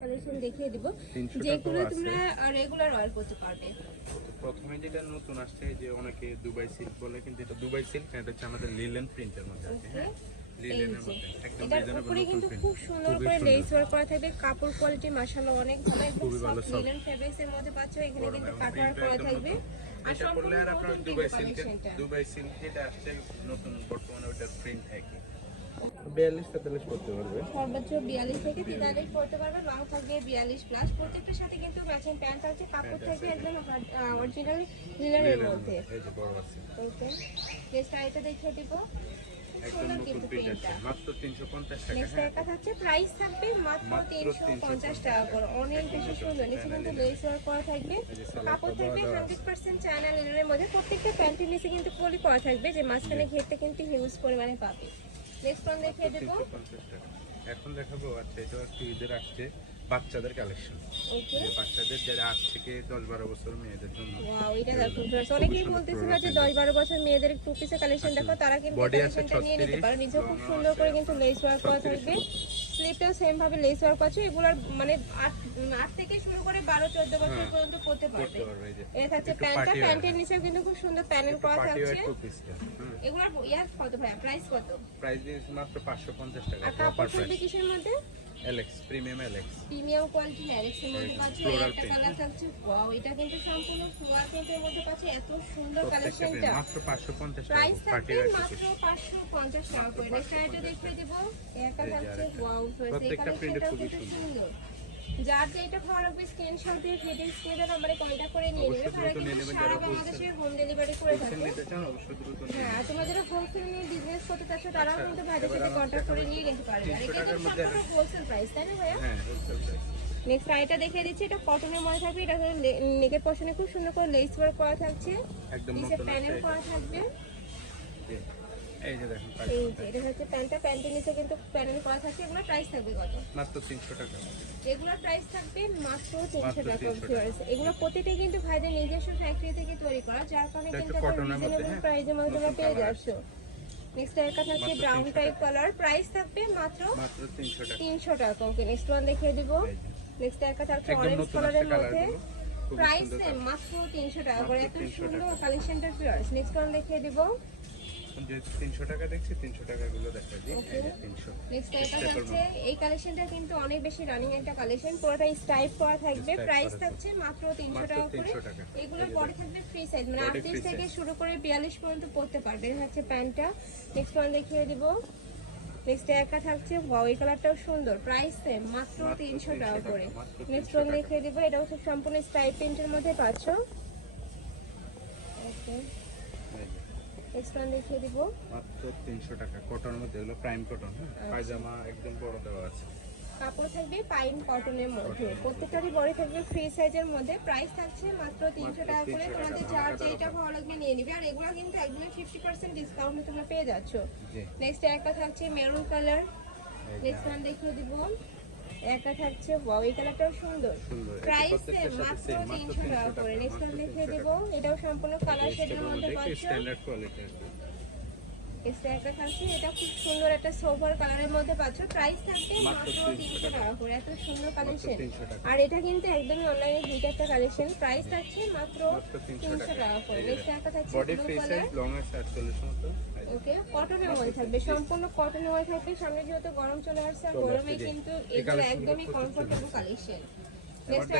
Collection দেখিয়ে দিব। যেগুলো তোমরা রেগুলার ওয়ার করতে পারবে। প্রথমে যেটা নতুন আসছে যে অনেকে দুবাই সিল্ক বলে কিন্তু এটা দুবাই সিল্ক না এটা হচ্ছে আমাদের লিলেন প্রিন্টের মধ্যে আছে হ্যাঁ? এটার উপরে কিন্তু খুব সুন্দর করে। লেস ওয়ার্ক করা থাকবে কাপড় কোয়ালিটি মাশাআল্লাহ অনেক ভালো একদম ভালো সফট soft। ফেব্রিক্স এর মধ্যে পাচ্ছ এখানে কিন্তু এবং কাট ওয়ার্ক প্রিন্টটা করা থাকবে। আর সম্পূর্ণ দুবাই কিন্তু দুবাই সিল্ক যেটা আসছে নতুন বর্তমানে ওটার প্রিন্ট একই। বিয়াল্লিশ তেতাল্লিশ করতে পারবে। সর্বোচ্চ বিয়াল্লিশ থেকে তেতাল্লিশ পড়তে পারবে লং থাকবে বিয়াল্লিশ প্লাস প্রত্যেকটার সাথে কিন্তু ম্যাচিং প্যান্ট থাকছে কাপড় থাকবে একদম অরিজিনাল লিনারের মধ্যে। যে আছে। দেখিয়ে দিব। আছে হ্যাঁ। প্রাইস থাকবে মাত্র তিনশো পঞ্চাশ টাকা করে। অনেক বেশি সুন্দর। নিচে কিন্তু লেস ওয়ার্ক করা থাকবে। কাপড় থাকবে হান্ড্রেড পার্সেন্ট চায়না লিনের মধ্যে। প্রত্যেকটা প্যান্টের নিচে কিন্তু পলি করা থাকবে যে মাঝখানে ঘেরটা কিন্তু হিউজ পরিমাণে পাবে। দেখিয়ে দেবো। টাকা। এখন দেখাবো আচ্ছা এটা একটু ঈদের আসছে বাচ্চাদের কালেকশন ওকে বাচ্চাদের যারা আট থেকে দশ বারো বছর মেয়েদের জন্য ওয়াও এটা দেখো অনেকেই বলতেছিল যে। দশ বারো বছর মেয়েদের টু পিসের কালেকশন দেখো তারা কিন্তু কালেকশনটা নিয়ে নিতে 36, পারে নিজেও খুব সুন্দর করে কিন্তু লেস ওয়ার্ক করা থাকবে। স্লিপটাও সেম ভাবে লেস ওয়ার্ক আছে এগুলোর মানে আট আট থেকে শুরু করে বারো চোদ্দ বছর হ্যাঁ, পর্যন্ত পড়তে পারবে। এটা থাকছে প্যান্টটা প্যান্টের নিচে কিন্তু খুব সুন্দর প্যানেল করা আছে। থাকছে এগুলোর ইয়ার কত ভাই? প্রাইস কত? প্রাইস মাত্র পাঁচশো পঞ্চাশ টাকা কাপড় থাকবে কিসের মধ্যে? Alex premium Alex premium quality ম্যারেক্সের মধ্যে একদম একটা কালার থাকছে ওয়াও এটা কিন্তু সম্পূর্ণ প্রিন্টের মধ্যে পাচ্ছে এত সুন্দর কালেকশনটা মাত্র পাঁচশো পঞ্চাশ টাকা প্রাইস থাকবে মাত্র পিস পাঁচশো পঞ্চাশ টাকা করে। নেক্সট আইটা দেখিয়ে দিব একা এই থাকছে ওয়াও প্রত্যেকটা খুবই সুন্দর। যার যেটা ভালো লাগবে স্ক্রিনশট দিয়ে স্ক্রিনে নাম্বারে কন্ট্যাক্ট করে নিয়ে নেবে। সারা বাংলাদেশে হোম ডেলিভারি করে হোলসেল থাকে নিতে চান অবশ্যই দ্রুত নিয়ে হ্যাঁ তোমরা যারা হোলসেল নিয়ে বিজনেস করতে চাচ্ছ তারাও আচ্ছা, কিন্তু ভাইদের সাথে কন্ট্যাক্ট করে নিয়ে নিতে পারবে। আর এটা কিন্তু সম্পূর্ণ হোলসেল প্রাইস তাই না ভাইয়া? হ্যাঁ হোলসেল প্রাইস নেক্সট আইটা দেখিয়ে দিচ্ছি। এটা কটনের মধ্যে থাকবে এটা নেকের পশনে খুব সুন্দর করে লেস ওয়ার্ক করা থাকছে। একদম নিচে প্যানেল করা থাকবে। এই- যে দেখুন এটা হচ্ছে প্যান্টটা। প্যান্টের নিচে কিন্তু প্যানেল করা থাকছে। প্রাইস থাকবে কত? মাত্র টাকা। প্রাইস থাকবে মাত্র টাকা 300 টাকা। ভিউয়ার্স এগুলো কিন্তু ভাইদের নিজস্ব ফ্যাক্টরি থেকে তৈরি করা যার কারণে কিন্তু রিজনেবল হ্যাঁ। মধ্যে তোমরা পেয়ে যাচ্ছ। নেক্সট এর থাকছে মাত্র ব্রাউন টাইপ কালার প্রাইস থাকবে মাত্র মাত্র তিনশো টাকা। তিনশো টাকা ওকে নেক্সট ওয়ান দেখিয়ে দিব। নেক্সট এর থাকছে একদম অরেঞ্জ কালারের মধ্যে। প্রাইস মাত্র তিনশো টাকা করে। এত সুন্দর। কালেকশনটা ভিউয়ার্স নেক্সট ওয়ান দেখিয়ে দিব। টাকা দেখছি তিনশো টাকা দেখা দিই এই যে তিনশো। নেক্সট এটা থাকছে এই কালেকশনটা কিন্তু অনেক বেশি রানিং একটা কালেকশন পুরোটা স্টাইপ করা থাকবে প্রাইস থাকছে মাত্র তিনশো মাত্র টাকা করে। 300 টাকা। এই যে বডি থাকবে ফ্রি সাইজ মানে Body আটত্রিশ free থেকে শুরু করে বিয়াল্লিশ পর্যন্ত পড়তে পারবে। এটা হচ্ছে প্যান্টটা। নেক্সট ওয়ান দেখিয়ে দিব। নেক্সট একটা থাকছে ওয়াও এই কালারটাও সুন্দর। প্রাইস সেম মাত্র মাত্র তিনশো 300 টাকা করে। নেক্সট 300 ওয়ান দেখিয়ে দিব। এটা হচ্ছে সম্পূর্ণ স্টাইপ প্রিন্টের মধ্যে পাচ্ছ। ওকে যে। নেক্সট দেখিয়ে দিব। মাত্র তিনশো টাকা। কটনের মধ্যে এগুলো প্রাইম কটন হ্যাঁ? আচ্ছা। পায়জামা একদম বড় দেওয়া আছে। কাপড় থাকবে পাইন কটনের মধ্যে। প্রত্যেকটারই বডি থাকবে ফ্রি সাইজের মধ্যে। প্রাইস থাকছে মাত্র তিনশো টাকা করে। তোমাদের যার যেটা ভালো লাগবে নিয়ে নিবে। আর এগুলো কিন্তু একদমই ফিফটি পার্সেন্ট ডিসকাউন্টে তোমরা পেয়ে যাচ্ছ। নেক্সট একটা থাকছে মেরুন কালার নেক্সট ওয়ান দেখিয়ে দিব। একটা থাকছে ওয়াও এই কালারটাও সুন্দর। প্রাইস মাত্র same, মাত্র তিনশো টাকা করে নেক্সট দেখিয়ে 300 দিব। এটাও সম্পূর্ণ কালার শেডের মধ্যে পাচ্ছ স্ট্যান্ডার্ড কোয়ালিটি এক্সট্রা একটা থাকছে এটা খুব সুন্দর একটা সোফার কালারের মধ্যে পাচ্ছ। প্রাইস থাকবে মাত্র মাত্র 300 তিনশো টাকা। করে। এত সুন্দর কালেকশন আর এটা কিন্তু একদমই অনলাইনে দুইটা একটা কালেকশন প্রাইস থাকছে মাত্র মাত্র তিনশো তিনশো টাকা। টাকা করে। নেক্সট একটা থাকছে বডি লং। ওকে? কটনের মধ্যে থাকবে। সম্পূর্ণ কটনের মধ্যে থাকবে। সামনে যেহেতু গরম চলে আসছে আর গরমে কিন্তু এগুলো একদমই কমফোর্টেবল কালেকশন আচ্ছা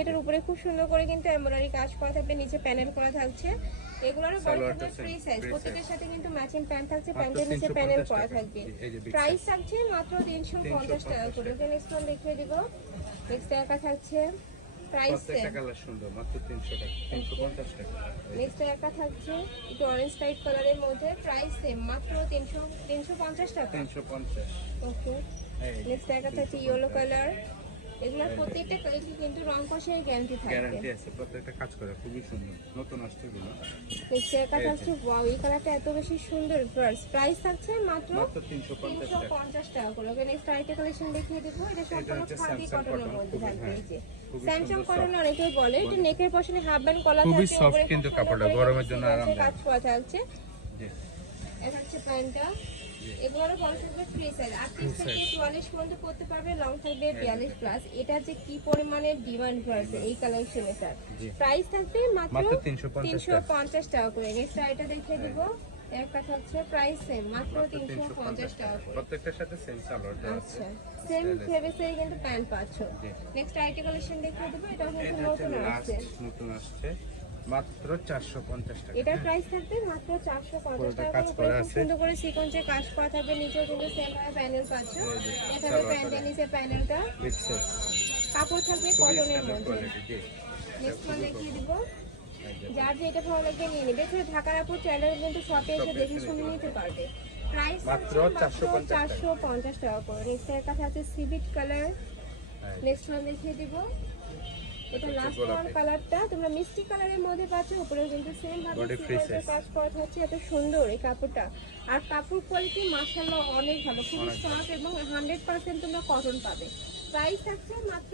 এটার উপরে খুব সুন্দর করে কিন্তু এমব্রয়ডারি কাজ করা থাকবে নিচে প্যানেল করা থাকছে। এগুলোর ফ্রি সাইজ প্রত্যেকের সাথে কিন্তু ম্যাচিং প্যান্ট থাকছে প্যান্টের নিচে প্যানেল করা থাকবে। প্রাইস থাকছে মাত্র তিনশো পঞ্চাশ টাকা করে। নেক্সট দেখিয়ে দিব। নেক্সট একা থাকছে প্রাইস সেম কালার সুন্দর মাত্র তিনশো টাকা তিনশো পঞ্চাশ টাকা। নেক্সট একটা থাকছে একটু অরেঞ্জ টাইপ কালারের মধ্যে প্রাইস সেম মাত্র তিনশো তিনশো পঞ্চাশ টাকা। তিনশো পঞ্চাশ। ওকে এই যে। নেক্সট একটা থাকছে ইয়েলো কালার এগুলোর প্রত্যেকটা কালারই কিন্তু রং কষের গ্যারান্টি থাকবে গ্যারান্টি আছে প্রত্যেকটা কাজ করে খুবই সুন্দর। নতুন আসছে একটা এই। থাকছে ওয়াও এই কালারটা এত বেশি সুন্দর। প্রাইস থাকছে মাত্র মাত্র তিনশো পঞ্চাশ তিনশো টাকা টাকা করে। ওকে নেক্সট আরেকটা কালেকশন দেখিয়ে দেবো। এটা সম্পূর্ণ খাদি কটনের মধ্যে থাকবে স্যামসাং কটন। অনেকেই বলে এটা নেকের পশনে হাফ ব্যান্ড কলা খুবই থাকছে soft উপরে খুব কিন্তু কাপড়টা, গরমের জন্য আরামদায়ক। কাজ করা থাকছে। জি। এটা হচ্ছে প্যান্টটা। বড় থাকবে ফ্রি সাইজ আটত্রিশ থেকে চুয়াল্লিশ পর্যন্ত পড়তে পারবে লং থাকবে বিয়াল্লিশ প্লাস এটা যে কি পরিমাণের ডিমান্ড রয়েছে এই কালেকশনটার জি। প্রাইস থাকবে মাত্র 350 তিনশো পঞ্চাশ টাকা। করে। নেক্সট এটা দেখিয়ে দিব। একটা থাকছে প্রাইস সেম মাত্র তিনশো পঞ্চাশ টাকা করে। প্রত্যেকটার সাথে সেম সালোয়ার আচ্ছা। সেম কিন্তু প্যান্ট পাচ্ছ। নেক্সট আইটি কালেকশন দেখিয়ে দেবো। এটা কিন্তু হচ্ছে নতুন আসছে। নতুন আসছে। মাত্র চারশো পঞ্চাশ টাকা। এটার প্রাইস থাকবে মাত্র চারশো পঞ্চাশ পুরোটা টাকা। কাজ করা খুব আছে। সুন্দর করে সিকোয়েন্সের কাজ করা থাকবে। নিচেও কিন্তু সেম ভাবে প্যানেল পাচ্ছ। এটা সালোয়ার প্যান্টের নিচে প্যানেলটা কাপড় থাকবে কটনের মধ্যে। নেক্সট ওয়ান দেখিয়ে দিব। এই যে, যার যেটা ভালো লাগে নিয়ে নিবে। এছাড়া ঢাকার আপুর চ্যানেল কিন্তু শপে এসে দেখে শুনে নিতে পারবে। প্রাইস মাত্র 450 টাকা। চারশো পঞ্চাশ টাকা করে। নেক্সট এর কাছে আছে সিভিট কালার নেক্সট ওয়ান দেখিয়ে দিব। এটা লাস্ট। ওয়ান কালারটা তোমরা মিষ্টি কালারের মধ্যে পাচ্ছ উপরেও কিন্তু সেম ভাবে। কাজ করা হচ্ছে এত সুন্দর এই কাপড়টা আর কাপড় কোয়ালিটি মাশাআল্লাহ অনেক ভালো অনেক সফট এবং হান্ড্রেড পার্সেন্ট তোমরা কটন পাবে প্রাইস থাকছে মাত্র